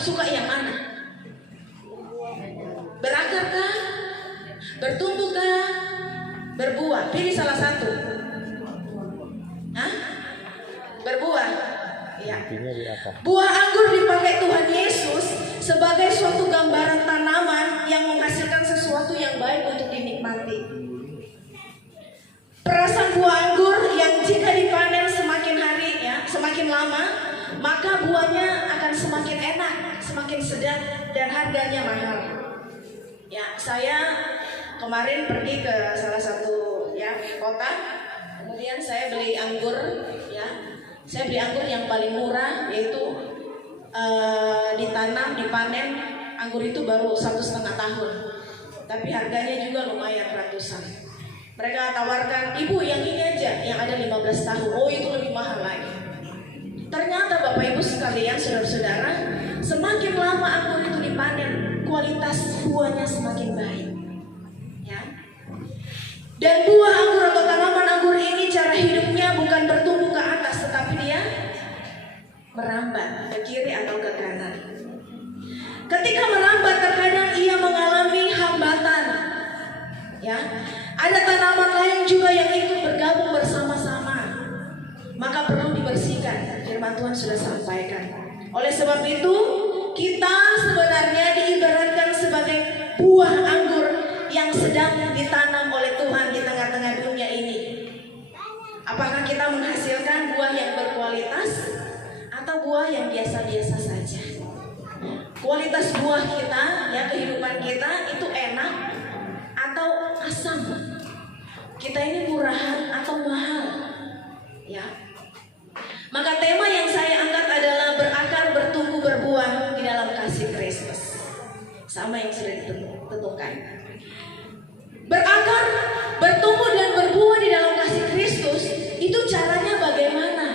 suka yang mana? Berakar kah? Bertumbuh kah? Berbuah? Pilih salah satu. Hah? Berbuah. Ya. Buah anggur dipakai Tuhan Yesus sebagai suatu gambaran tanaman yang menghasilkan sesuatu yang baik untuk dinikmati. Perasan buah anggur yang jika dipanen semakin hari ya, semakin lama, maka buahnya akan semakin enak, semakin sedap dan harganya mahal. Ya, saya kemarin pergi ke salah satu ya kota, kemudian saya beli anggur ya. Saya beli anggur yang paling murah, yaitu ditanam, dipanen anggur itu baru 1,5 tahun, tapi harganya juga lumayan ratusan. Mereka tawarkan, ibu yang ini aja, yang ada 15 tahun. Oh, itu lebih mahal lagi. Ternyata Bapak Ibu sekalian, saudara-saudara, semakin lama anggur itu dipanen, kualitas buahnya semakin baik. Ya. Dan buah anggur atau tanaman anggur ini cara hidupnya bukan bertumbuh ke atas, tetapi dia merambat ke kiri atau ke kanan. Ketika merambat terkadang ia mengalami hambatan. Ya, ada tanaman lain juga yang ikut bergabung bersama-sama. Maka perlu dibersihkan. Firman Tuhan sudah sampaikan. Oleh sebab itu, kita sebenarnya diibaratkan sebagai buah anggur yang sedang ditanam oleh Tuhan di tengah-tengah dunia ini. Apakah kita menghasilkan buah yang berkualitas atau buah yang biasa-biasa saja? Kualitas buah kita, ya kehidupan kita itu enak atau asam? Kita ini murahan atau mahal? Ya. Maka tema yang saya angkat adalah berakar, bertumbuh, berbuah di dalam kasih Kristus. Sama yang sudah ditentukan. Berakar, bertumbuh dan berbuah di dalam kasih Kristus, itu caranya bagaimana?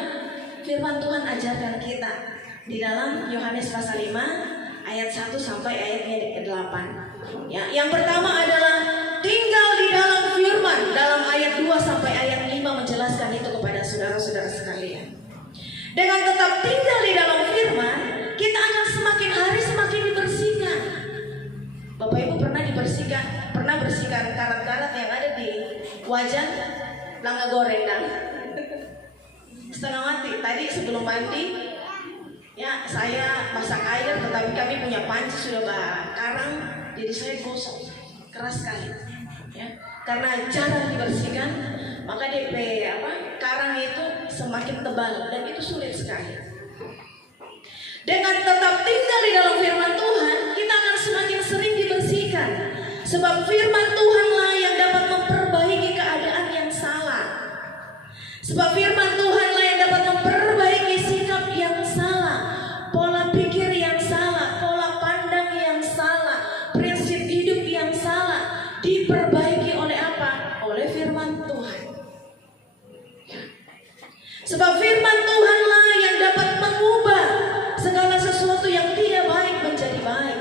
Firman Tuhan ajarkan kita di dalam Yohanes pasal 5 ayat 1 sampai ayatnya 8. Ya, yang pertama adalah tinggal di dalam firman. Dalam ayat 2 sampai ayat 5 menjelaskan itu kepada saudara-saudara sekalian. Dengan tetap tinggal di dalam firman, kita akan semakin hari semakin dibersihkan. Bapak Ibu pernah bersihkan karat-karat yang ada di wajan langga goreng dan setengah mati. Tadi sebelum mandi, ya saya masak air, tetapi kami punya panci sudah karang, jadi saya gosok keras sekali. Ya, karena jarang dibersihkan, maka DP karang itu semakin tebal dan itu sulit sekali. Dengan tetap tinggal di dalam firman Tuhan, kita akan semakin sering dibersihkan. Sebab firman Tuhanlah yang dapat memperbaiki keadaan yang salah. Sebab firman Tuhanlah yang dapat memperbaiki sikap yang salah, pola pikir yang salah, pola pandang yang salah, prinsip hidup yang salah, diperbaiki oleh apa? Oleh firman Tuhan. Sebab firman Tuhanlah yang dapat mengubah segala sesuatu yang tidak baik menjadi baik,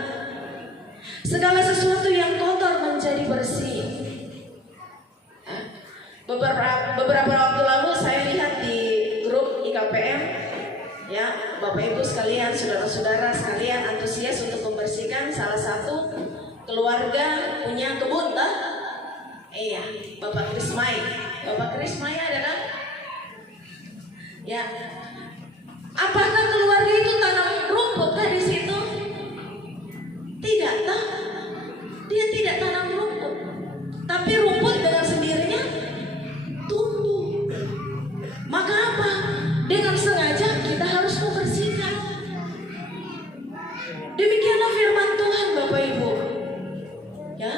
segala sesuatu yang kotor menjadi bersih. Beberapa waktu lalu saya lihat di grup IKPM, ya Bapak Ibu sekalian, saudara-saudara sekalian antusias untuk membersihkan salah satu keluarga punya kebun, tak? Iya, Bapak Krismai. Bapak Krismai adalah, ya, apakah keluarga itu tanam rumput di situ? Tidak, tak? Dia tidak tanam rumput, tapi rumput dengan sendirinya tumbuh. Maka apa? Dengan sengaja kita harus membersihkan. Demikianlah firman Tuhan, Bapak Ibu. Ya,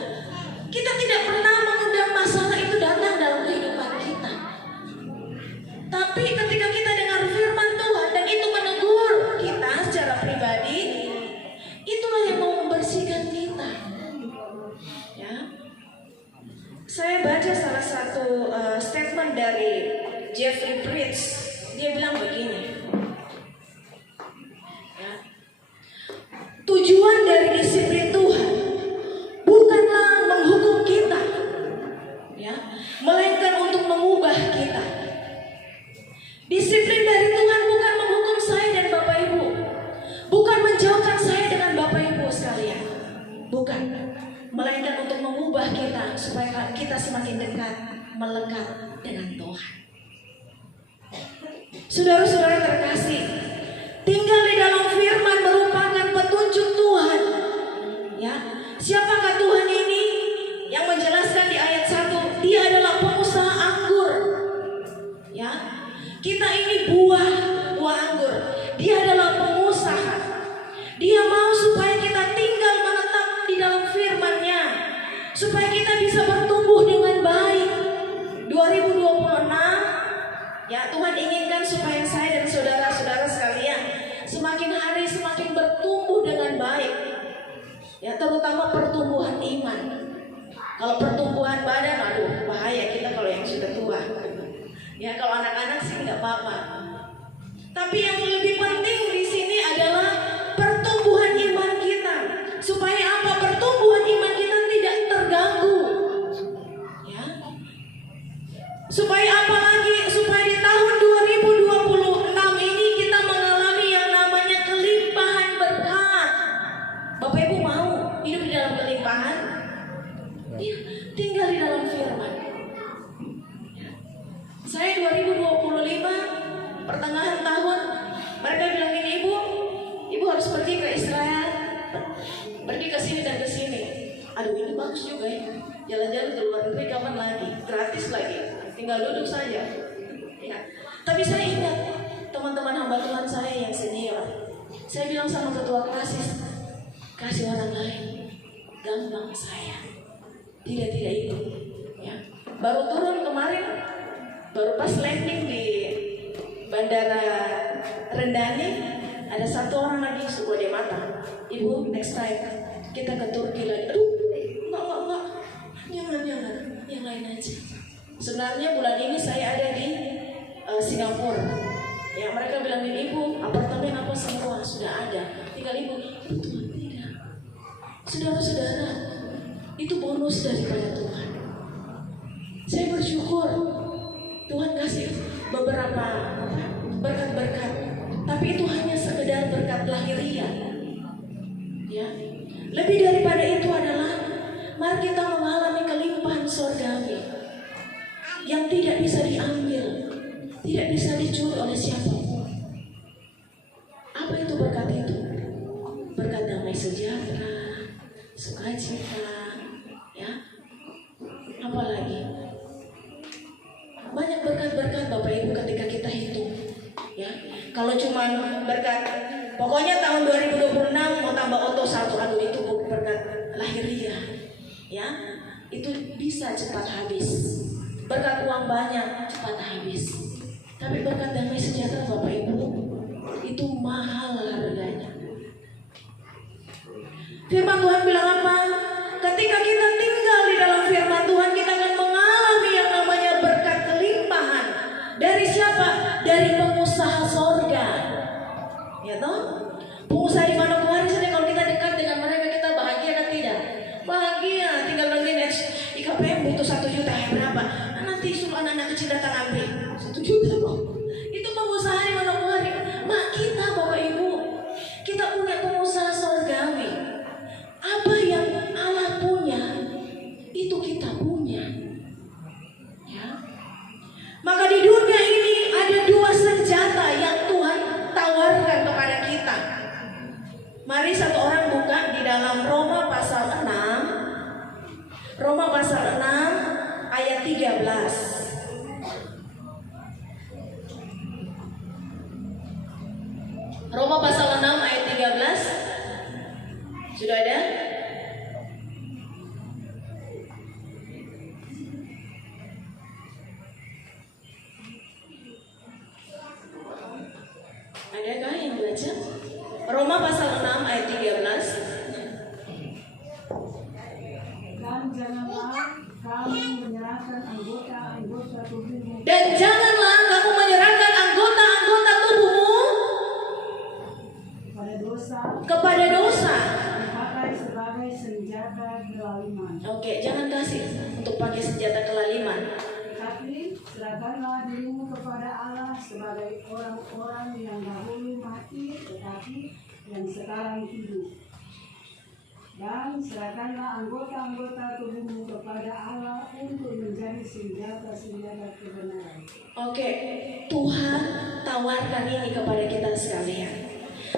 kita tidak pernah mengundang masalah itu datang dalam kehidupan kita. Tapi ketika kita dengar firman Tuhan dan itu menegur kita secara pribadi, itulah yang mau membersihkan kita. Ya, saya baca salah satu statement dari Jeffrey Pritz. Dia bilang begini. Ya, tujuan dari disiplin Tuhan bukanlah menghukum kita, ya, melainkan untuk mengubah kita. Disiplin dari Tuhan bukan menghukum saya dan Bapak Ibu, bukan menjauhkan saya melekat dengan Tuhan. Saudara-saudara terkasih, tinggal di dalam firman merupakan petunjuk Tuhan. Ya, siapakah Tuhan ini? Yang menjelaskan di ayat 1, Dia adalah pengusaha anggur. Ya, kita ini buah anggur. Dia adalah pengusaha. Dia mau supaya kita tinggal menetap di dalam firman-Nya, supaya kita bisa bertumbuh dengan baik. 2026, ya, Tuhan inginkan supaya saya dan saudara-saudara sekalian semakin hari semakin bertumbuh dengan baik. Ya, terutama pertumbuhan iman. Kalau pertumbuhan badan, aduh bahaya kita kalau yang sudah tua. Ya, kalau anak-anak sih nggak apa-apa. Tapi yang lebih penting di sini adalah pertumbuhan iman kita. Supaya apa? Pertumbuhan iman kita tidak terganggu. Ya. Supaya apa lagi? Supaya di tahun 2026 ini kita mengalami yang namanya kelimpahan berkat. Bapak Ibu mau hidup di dalam kelimpahan? Ya, tinggal di dalam firman. Saya 2025 pertengahan tahun, mereka bilang gini, ibu harus pergi ke Israel, pergi ke sini dan ke sini. Aduh, ini bagus juga ya, jalan-jalan ke luar negeri, kapan lagi, gratis lagi, tinggal duduk saja. Ya. Tapi saya ingat teman-teman hamba Tuhan saya yang senior, saya bilang sama ketua kasih orang lain, gampang saya, tidak itu. Ya. Baru turun kemarin, baru pas landing di Bandara Rendani, ada satu orang lagi suruh dia mata, ibu next time kita ke Turki lagi. Aduh, enggak, jangan, yang lain aja. Sebenarnya bulan ini saya ada di Singapura. Ya, mereka bilang ini, ibu apartemen apa semua sudah ada, tinggal ibu. Tuhan tidak. Saudara-saudara, itu bonus daripada Tuhan. Saya bersyukur Tuhan kasih beberapa berkat-berkat, tapi itu hanya sekedar berkat lahiriah. Ya, lebih daripada itu adalah mari kita mengalami kelimpahan surgawi yang tidak bisa diambil, tidak bisa dicuri oleh siapapun. Apa itu berkat itu? Berkat damai sejahtera, sukacita, ya. Apalagi banyak berkat-berkat Bapak Ibu ketika kita hitung. Ya, kalau cuma berkat, pokoknya tahun 2026 mau tambah oto 1, aduh itu berkat lahiriah. Ya, itu bisa cepat habis. Berkat uang banyak cepat habis. Tapi berkat damai sejahtera Bapak Ibu itu mahal harganya. Firman Tuhan bilang apa? Ketika kita tinggal di dalam firman Tuhan, kita akan mengalami yang namanya berkat kelimpahan. Dari siapa? Dari pengusaha sorga. Ya toh? Pengusaha di Manokwari saja, kalau kita dekat dengan mereka, kita bahagia atau tidak? Bahagia. Tinggal nanti next IKPM butuh 1 juta, ya berapa? Nah, nanti suruh anak-anak kecil datang ambil 1 juta loh. Itu pengusaha di Manokwari. Mak kita Bapak Ibu, kita punya pengusaha sorgawi. Apa yang Allah punya, itu kita punya. Ya. Maka di dunia ini ada 2 senjata yang Tuhan tawarkan kepada kita. Mari satu orang buka di dalam Roma pasal 6. Roma pasal 6 ayat 13. Roma pasal 6 ayat 13. Sudah ada? Adakah yang baca? Roma pasal 6 ayat 13. Dan janganlah kamu menyerahkan anggota-anggota tubuhmu. Dan janganlah kamu menyerahkan anggota-anggota tubuhmu kepada dosa. Dipakai sebagai senjata kelaliman. Oke, jangan kasih untuk pakai senjata kelaliman. Tapi serahkanlah dirimu kepada Allah sebagai orang-orang yang dahulu mati tetapi yang sekarang hidup. Dan serahkanlah anggota-anggota tubuhmu kepada Allah untuk menjadi senjata-senjata kebenaran. Oke, Tuhan tawarkan ini kepada kita sekalian.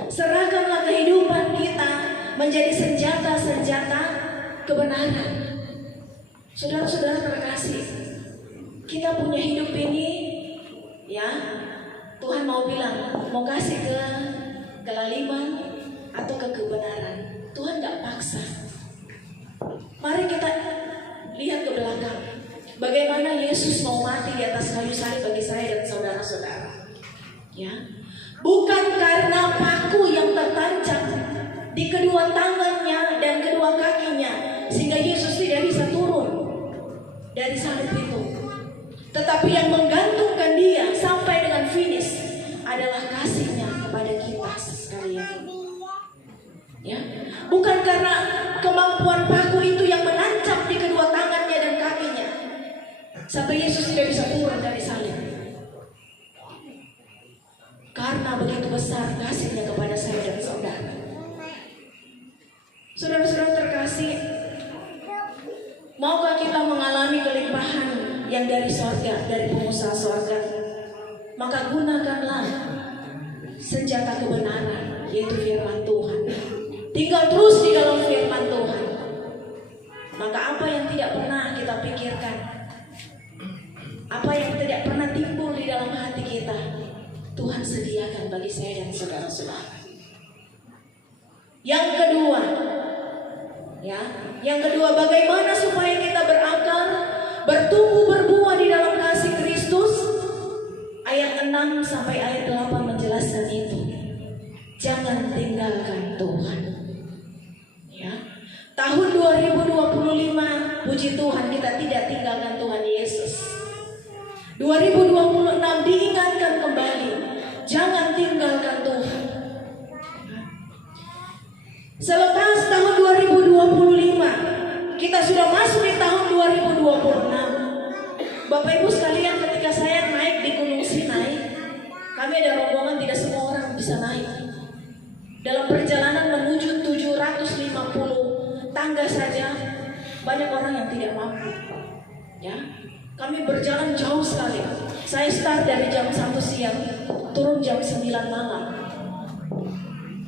Serahkanlah kehidupan kita menjadi senjata-senjata kebenaran. Saudara-saudara terkasih, kita punya hidup ini, ya, Tuhan mau bilang, mau kasih ke kelaliman atau ke kebenaran. Tuhan gak paksa. Mari kita lihat ke belakang. Bagaimana Yesus mau mati di atas kayu salib bagi saya dan saudara-saudara. Ya, bukan karena paku yang tertancap di kedua tangannya dan kedua kakinya sehingga Yesus tidak bisa turun dari salib itu. Tetapi yang menggantungkan dia sampai dengan finish adalah kasihnya kepada kita sekalian. Ya, bukan karena kemampuan paku itu yang menancap di kedua tangannya dan kakinya sampai Yesus tidak bisa turun dari salib. Karena begitu besar kasihnya kepada saya dan saudara. Saudara-saudara terkasih, maukah kita mengalami kelimpahan yang dari sorga, dari pengusaha sorga? Maka gunakanlah senjata kebenaran, yaitu firman Tuhan. Tinggal terus di dalam firman Tuhan. Maka apa yang tidak pernah kita pikirkan, apa yang tidak pernah timbul di dalam hati kita, Tuhan sediakan bagi saya dan saudara-saudara. Yang kedua, ya, yang kedua, bagaimana supaya kita berakar, bertumbuh berbuah di dalam kasih Kristus? Ayat 6 sampai ayat 8 menjelaskan itu. Jangan tinggalkan Tuhan. Ya. Tahun 2025, puji Tuhan kita tidak tinggalkan Tuhan Yesus. 2026 diingatkan kembali, jangan tinggalkan Tuhan. Selepas tahun 2025, kita sudah masuk di tahun 2026. Bapak Ibu sekalian, ketika saya naik di Gunung Sinai, kami ada rombongan, tidak semua orang bisa naik. Dalam perjalanan menuju 750 tangga saja, banyak orang yang tidak mampu. Ya, kami berjalan jauh sekali. Saya start dari jam 1 siang, turun jam 9 malam.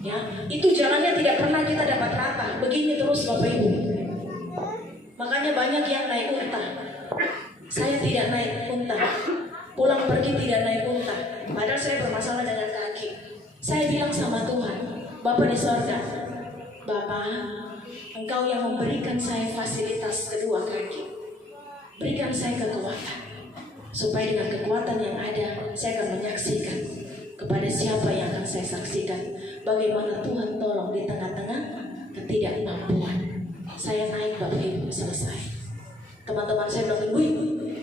Ya, itu jalannya tidak pernah kita dapat rata. Begini terus Bapak Ibu. Makanya banyak yang naik unta. Saya tidak naik unta. Pulang pergi tidak naik unta. Padahal saya bermasalah dengan kaki. Saya bilang sama Tuhan, Bapa di sorga, Bapa, Engkau yang memberikan saya fasilitas kedua kaki. Berikan saya kekuatan, supaya dengan kekuatan yang ada, saya akan menyaksikan kepada siapa yang akan saya saksikan. Bagaimana Tuhan tolong di tengah-tengah ketidakmampuan. Saya naik Bapak Ibu, selesai. Teman-teman saya bilang, wih,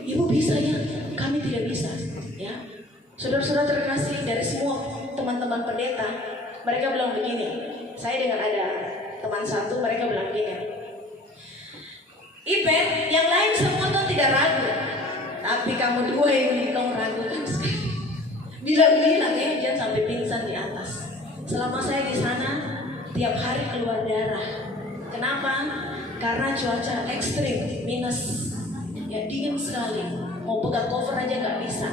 Ibu bisa ya? Kami tidak bisa. Ya, saudara-saudara terkasih, dari semua teman-teman pendeta, mereka bilang begini. Saya dengan ada teman satu, mereka bilang begini, Ipen, yang lain semua tuh tidak ragu, tapi kamu dua yang kau ragukan sekali. Bilang-bilang ya, jangan sampai pingsan di atas. Selama saya di sana, tiap hari keluar darah. Kenapa? Karena cuaca ekstrim, minus, ya dingin sekali. Mau pegang cover aja nggak bisa,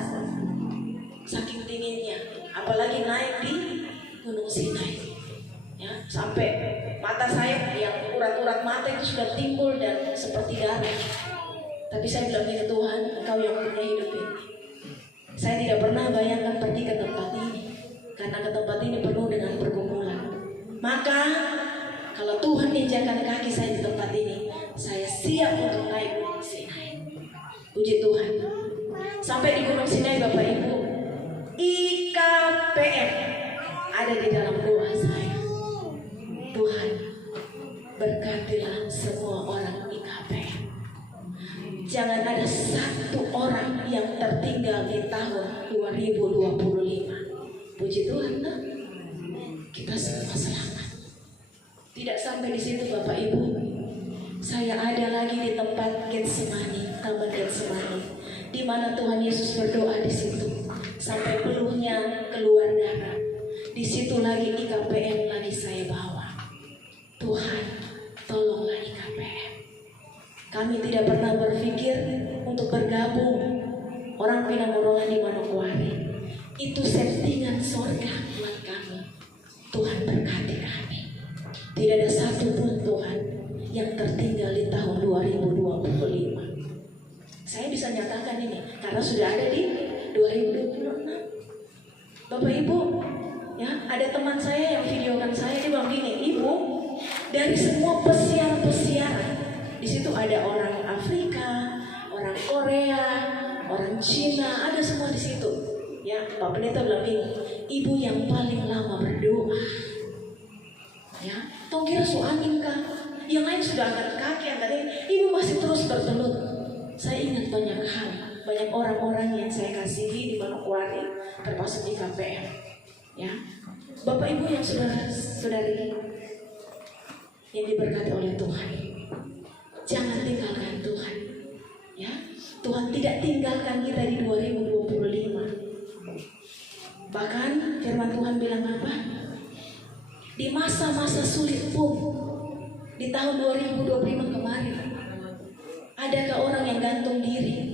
saking dinginnya. Apalagi naik di Gunung Sinai, ya, sampai mata saya yang urat-urat mata itu sudah timbul dan seperti darah. Tapi saya bilang ke Tuhan, Engkau yang punya hidup ini. Saya tidak pernah bayangkan pergi ke tempat ini, karena ke tempat ini penuh dengan pergumulan. Maka kalau Tuhan injakan kaki saya di tempat ini, saya siap untuk naik Gunung Sinai. Puji Tuhan. Sampai di Gunung Sinai Bapak Ibu, IKPM ada di dalam doa saya. Tuhan, berkatilah semua orang IKPM. Jangan ada satu orang yang tertinggal di tahun 2025. Puji Tuhan, nah, kita semua selamat. Tidak sampai di situ Bapak Ibu, saya ada lagi di tempat Getsemani, Taman Getsemani, di mana Tuhan Yesus berdoa di situ sampai peluhnya keluar darah. Di situ lagi IKPM lagi saya bawa. Tuhan, tidak pernah berpikir untuk bergabung orang Pinanggorongan di Manokwari. Itu settingan sorga buat kami. Tuhan berkati kami. Tidak ada satu pun Tuhan yang tertinggal di tahun 2025. Saya bisa nyatakan ini karena sudah ada di 2026. Bapak Ibu, ya, ada teman saya yang videokan saya, dia bilang gini, Ibu, dari semua pesiaran-pesiaran, di situ ada orang Afrika, orang Korea, orang Cina, ada semua di situ. Ya, Pak Pendeta bilang gini, Ibu yang paling lama berdoa. Ya, tong kira angin kah? Yang lain sudah angkat kaki, angkat ini, Ibu masih terus bertelut. Saya ingat banyak hal, banyak orang-orang yang saya kasihi di Manokwari, termasuk di KPM. Ya, Bapak Ibu yang saudara-saudari yang diberkati oleh Tuhan, jangan tinggalkan Tuhan. Ya, Tuhan tidak tinggalkan kita di 2025. Bahkan firman Tuhan bilang apa? Di masa-masa sulit pun, di tahun 2025 kemarin, adakah orang yang gantung diri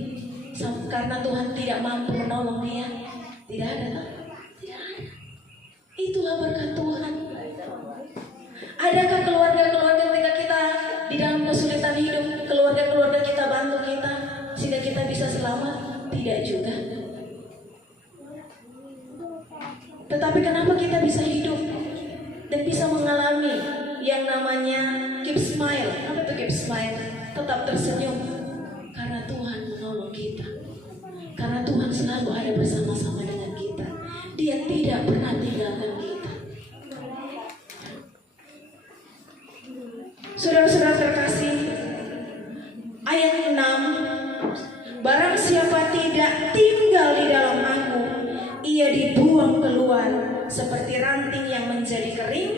karena Tuhan tidak mampu menolong dia? Tidak ada, kan? Tidak ada. Itulah berkat Tuhan. Adakah keluarga-keluarga ketika kita di dalam kesulitan hidup, keluarga-keluarga kita bantu kita sehingga kita bisa selamat? Tidak juga. Tetapi kenapa kita bisa hidup dan bisa mengalami yang namanya keep smile? Apa itu keep smile? Tetap tersenyum karena Tuhan menolong kita. Karena Tuhan selalu ada bersama-sama dengan kita. Dia tidak pernah tinggalkan kita. Saudara-saudara terkasih, ayat 6, barang siapa tidak tinggal di dalam aku, ia dibuang keluar seperti ranting yang menjadi kering,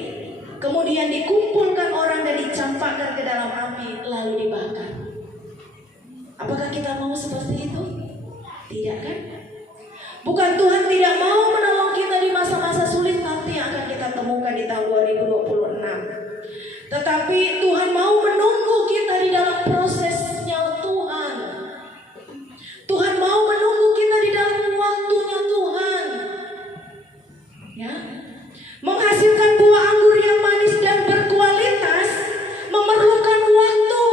kemudian dikumpulkan orang dan dicampakkan ke dalam api, lalu dibakar. Apakah kita mau seperti itu? Tidak, kan? Bukan Tuhan tidak mau menolong kita di masa-masa sulit nanti yang akan kita temukan di tahun 2026. Tetapi Tuhan mau menunggu kita di dalam prosesnya Tuhan. Tuhan mau menunggu kita di dalam waktunya Tuhan. Ya, menghasilkan buah anggur yang manis dan berkualitas memerlukan waktu.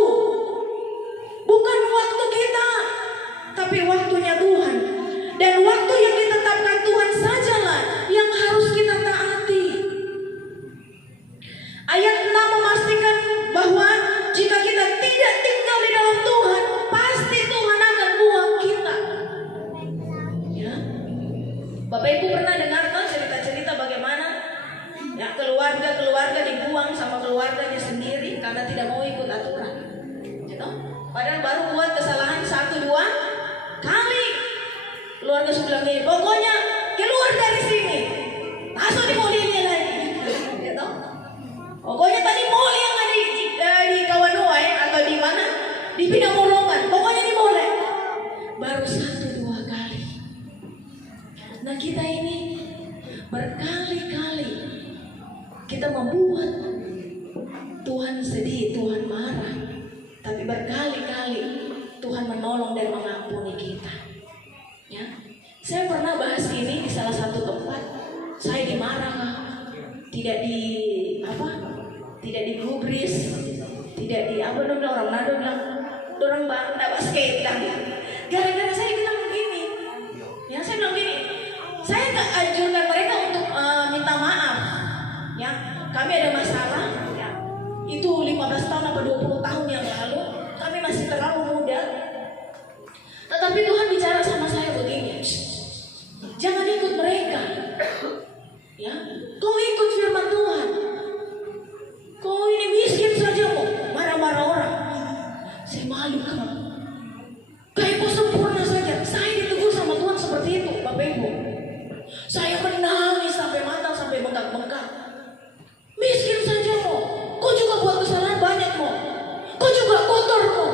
Bukan waktu kita, tapi waktunya Tuhan. Dan waktu yang ditetapkan Tuhan sajalah yang harus kita taati. Ayat 6 memastikan bahwa jika kita tidak tinggal di dalam Tuhan, pasti Tuhan akan buang kita. Ya, Bapak Ibu pernah dengar kan cerita-cerita bagaimana ya keluarga dibuang sama keluarganya sendiri karena tidak mau ikut aturan. Gitu? Padahal baru buat kesalahan 1-2 kali. Keluarga sudah bilang gini, pokoknya keluar dari sini, masuk di mobilnya lagi. Gitu? Pokoknya tadi mall yang ada di Kawanuai atau di mana, di Pinanggorongan, pokoknya di mall. Baru 1-2 kali. Nah kita ini berkali-kali kita membuat Tuhan sedih, Tuhan marah. Tapi berkali-kali Tuhan menolong dan mengampuni kita. Ya, saya pernah bahas ini di salah satu tempat. Saya dimarah, tidak digubris, tidak di apa namanya orang nado bilang, orang bangda basket bilang. Gara-gara saya bilang begini, ya saya bilang gini, saya nggak anjurkan mereka untuk minta maaf. Ya, kami ada masalah. Ya, itu 15 tahun atau 20 tahun yang lalu, kami masih terlalu muda. Tetapi Tuhan bicara sama saya begini, jangan ikut mereka. Ya, kau ikut firman Tuhan. Kau ini miskin saja mau marah-marah orang. Saya malu kan. Kayak kau sempurna saja. Saya ditegur sama Tuhan seperti itu, Bapak Ibu. Saya menangis sampai mata sampai bengkak-bengkak. Miskin saja mau. Kau juga buat kesalahan banyak mau. Kau juga kotor mau.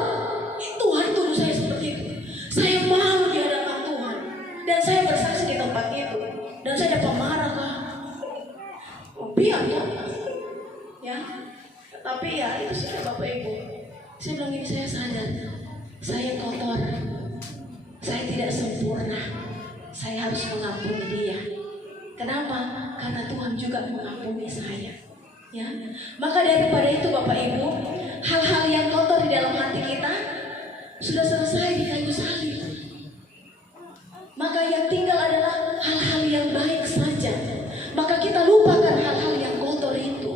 Tuhan tuduh saya seperti itu. Saya malu di hadapan Tuhan. Dan saya bersaksi di tempat itu. Dan saya dapat marah kah? Biar ya, tapi ya itu sudah Bapak Ibu. Saya bilang ini, saya sadar saya kotor, saya tidak sempurna, saya harus mengampuni dia. Kenapa? Karena Tuhan juga mengampuni saya. Ya, maka daripada itu Bapak Ibu, hal-hal yang kotor di dalam hati kita sudah selesai di kayu salib. Maka yang tinggal adalah hal-hal yang baik saja. Maka kita lupakan hal-hal yang kotor itu.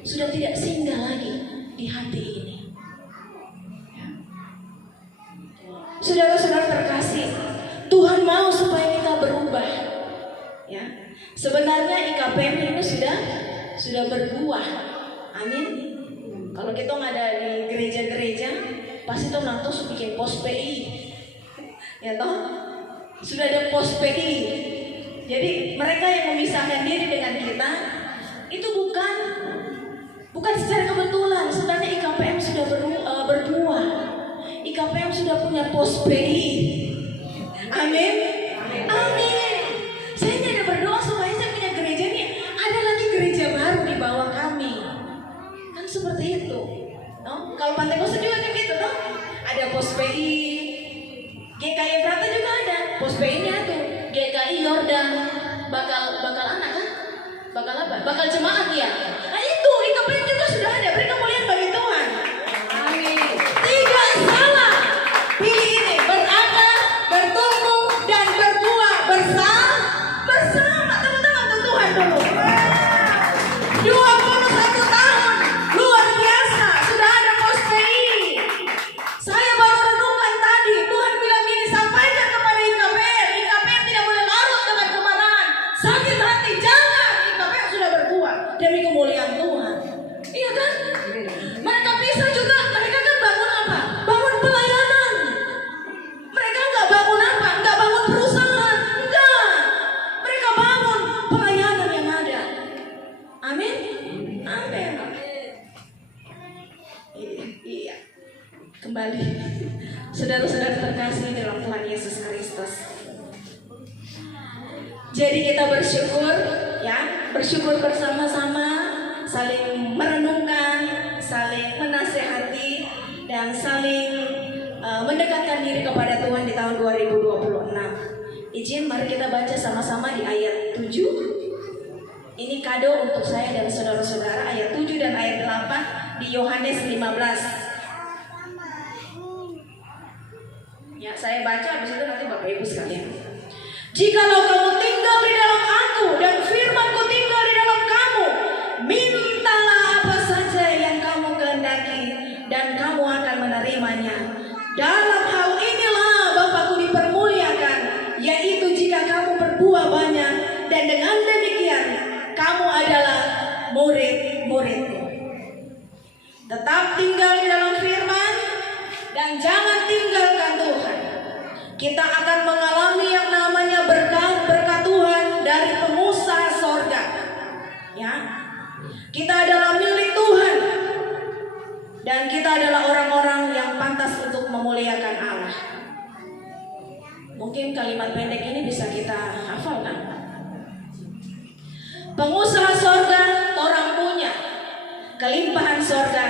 Sudah tidak singgah lagi di hati ini. Saudara-saudara terkasih, Tuhan mau supaya kita berubah. Ya, sebenarnya IKPM ini sudah berbuah. Amin. Kalau kita ada di gereja-gereja, pasti tuh nanti bikin pos PI. Ya toh, sudah ada pos PI. Jadi mereka yang memisahkan diri dengan kita itu bukan secara kebetulan. Sebenarnya IKPM sudah berbuah. IKPM sudah punya pos PI. Amin. Amin. Saya tidak berdoa supaya saya punya gereja ini ada lagi gereja baru di bawah kami. Kan seperti itu. No? Kalau Pantai Kosta juga kan gitu, no? Ada pos PI. GKI Frata juga ada pos PI-nya tuh. GKI Yordan bakal anak kan? Bakal apa? Bakal jemaat ya. Nah itu IKPM juga sudah ada. Beri kemuliaan bagi Tuhan. Amin. Tidak salah. Pilih ini, berada, bertumbuh dan berbuah bersama. Teman-teman untuk Tuhan dulu. 21 tahun luar biasa sudah ada pos PI. Saya baru renungkan tadi, Tuhan bilang ini, sampaikan kepada IKPM. IKPM tidak boleh larut dengan kemarahan, sakit hati, jangan. IKPM sudah berbuah demi kemuliaan Tuhan. Iya kan? Mereka bisa juga, mereka kan bangun apa? Bangun pelayanan. Mereka nggak bangun apa? Nggak bangun perusahaan, enggak. Mereka bangun pelayanan yang ada. Amin. Amin. Iya. Kembali, saudara-saudara terkasih dalam Tuhan Yesus Kristus. Jadi kita bersyukur, ya, bersyukur bersama-sama, saling merenungkan, saling menasehati, dan saling mendekatkan diri kepada Tuhan di tahun 2026. Izin, mari kita baca sama-sama di ayat 7. Ini kado untuk saya dan saudara-saudara, ayat 7 dan ayat 8 di Yohanes 15. Ya, saya baca, habis itu nanti Bapak Ibu sekalian. Jikalau kamu tinggal di dalam aku dan firman-Ku tinggal di dalam kamu, mintalah apa saja yang kamu kehendaki dan kamu akan menerimanya. Dalam hal inilah Bapa-Ku dipermuliakan, yaitu jika kamu berbuah banyak, dan dengan demikian kamu adalah murid-murid-Ku. Tetap tinggal di dalam firman dan jangan tinggalkan Tuhan. Kita akan mengalami yang namanya berkat Tuhan dari pengusaha sorga. Ya, kita adalah milik Tuhan dan kita adalah orang-orang yang pantas untuk memuliakan Allah. Mungkin kalimat pendek ini bisa kita hafal kan? Pengusaha sorga, torang punya. Kelimpahan sorga,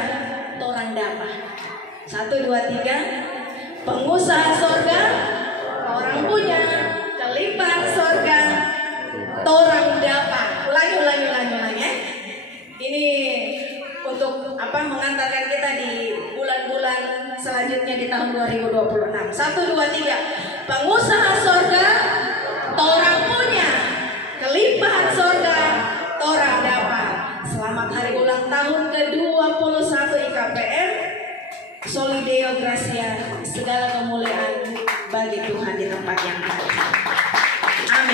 torang dapat. 1, 2, 3. Pengusaha sorga, torang punya. Kelimpahan sorga, torang dapat. Ulangi ya. Ini untuk mengantarkan kita di bulan-bulan selanjutnya di tahun 2026. 1, 2, 3. Pengusaha sorga, torang punya. Kelimpahan sorga, torang dapat. Selamat hari ulang tahun ke-21 IKPM. Soli Deo Gracia, segala kemuliaan bagi Tuhan di tempat yang ada. Amin.